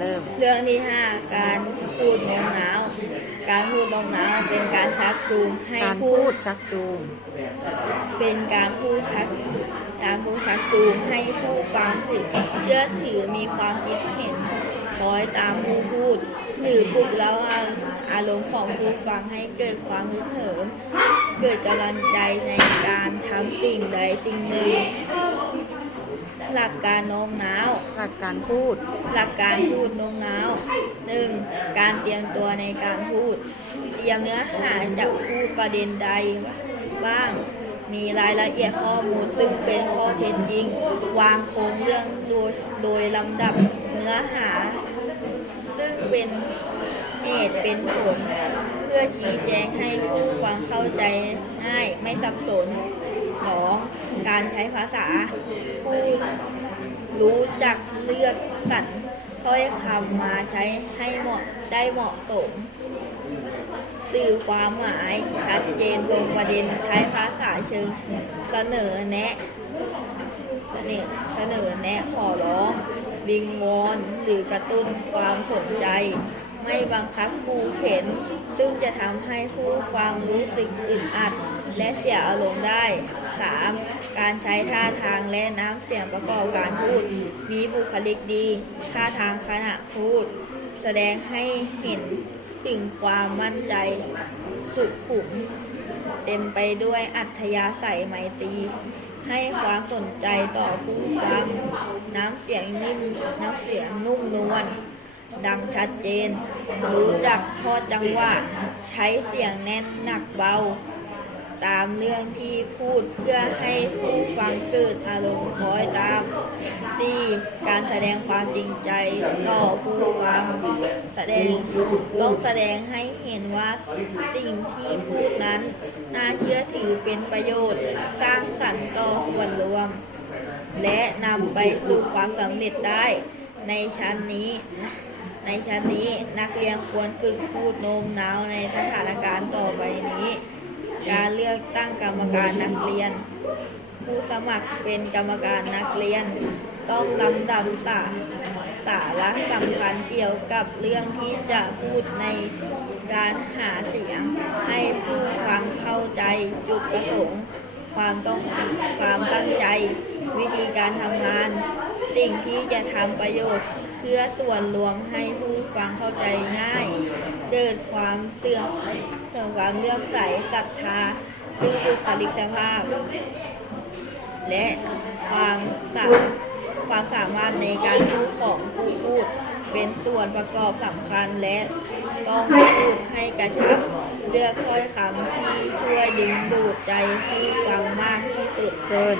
เริ่ม เรื่องที่ 5 การพูดโน้มน้าว การพูดโน้มน้าวเป็นการชักจูงให้การพูพูดดชักจูง เป็นการพูดชักการพูดชักจูงให้ผู้ฟังถือเชื่อถือมีความคิดเห็นคอยตามผู้พูด หรือปลุกแล้วอารมณ์ของผู้ฟังให้เกิดความฮึกเหิมเกิดกำลังใจในการทำสิ่งใดสิ่งหนึ่ง หลักการโน้มน้าว หลักการพูด หลักการพูดโน้มน้าวหนึ่งการเตรียมตัวในการพูด เตรียมเนื้อหาจะพูดประเด็นใดบ้าง มีรายละเอียดข้อมูลซึ่งเป็นข้อเท็จจริง วางโครงเรื่องโดยโดยลำดับเนื้อหา ซึ่งเป็นเหตุเป็นผล เพื่อชี้แจงให้ผู้ฟังเข้าใจง่ายไม่สับสนสอง การใช้ภาษาผู้รู้จักเลือกสรรถ้อยคำมาใช้ให้เหมาะได้เหมาะสม สื่อความหมายชัดเจนตรงประเด็นใช้ภาษาเชิงเสนอแนะเสนอเสนอแนะขอร้องวิงวอนหรือกระตุ้นความสนใจ ไม่บังคับผู้เข็น ซึ่งจะทำให้ผู้ฟังรู้สึกอึดอัด และเสียอารมณ์ได้ 3. การใช้ท่าทางและน้ำเสียงประกอบการพูด มีบุคลิกดี ท่าทางขณะพูด แสดงให้เห็นถึงความมั่นใจสุขุม เต็มไปด้วยอัธยาศัยไมตรีให้ความสนใจต่อผู้ฟัง น้ำเสียงนิ่ม น้ำเสียงนุ่มนวล ดังชัดเจน รู้จักทอดจังหวะ ใช้เสียงแน่นหนักเบา ตามเรื่องที่พูดเพื่อให้ผู้ฟังเกิดอารมณ์คอยตาม 4. การแสดงความจริงใจต่อผู้ฟังแสดงต้องแสดงให้เห็นว่าสิ่งที่พูดนั้นน่าเชื่อถือเป็นประโยชน์ สร้างสรรค์ต่อส่วนรวม และนำไปสู่ความสำเร็จได้ในชั้นนี้ในชั้นนี้นักเรียนควรฝึกพูดโน้มน้าวในสถานการณ์ต่อไปนี้ การเลือกตั้งกรรมการนักเรียน ผู้สมัครเป็นกรรมการนักเรียน ต้องลำดับสาสาระสำคัญเกี่ยวกับเรื่องที่จะพูดในการหาเสียง ให้ผู้ฟังเข้าใจจุดประสงค์ความต้องความตั้งใจ วิธีการทำงาน สิ่งที่จะทำประโยชน์ เพื่อส่วนรวมให้ผู้ฟังเข้าใจง่าย เกิดความเสื่อมเสื่อมความเลื่อมใสศรัทธาซึ่งบุคลิกภาพ และความสาความสามารถในการพูดของผู้พูด เป็นส่วนประกอบสำคัญและต้องพูดให้กระชับเลือกถ้อยคำที่ช่วยดึงดูดใจผู้ฟังมากที่สุดเกิน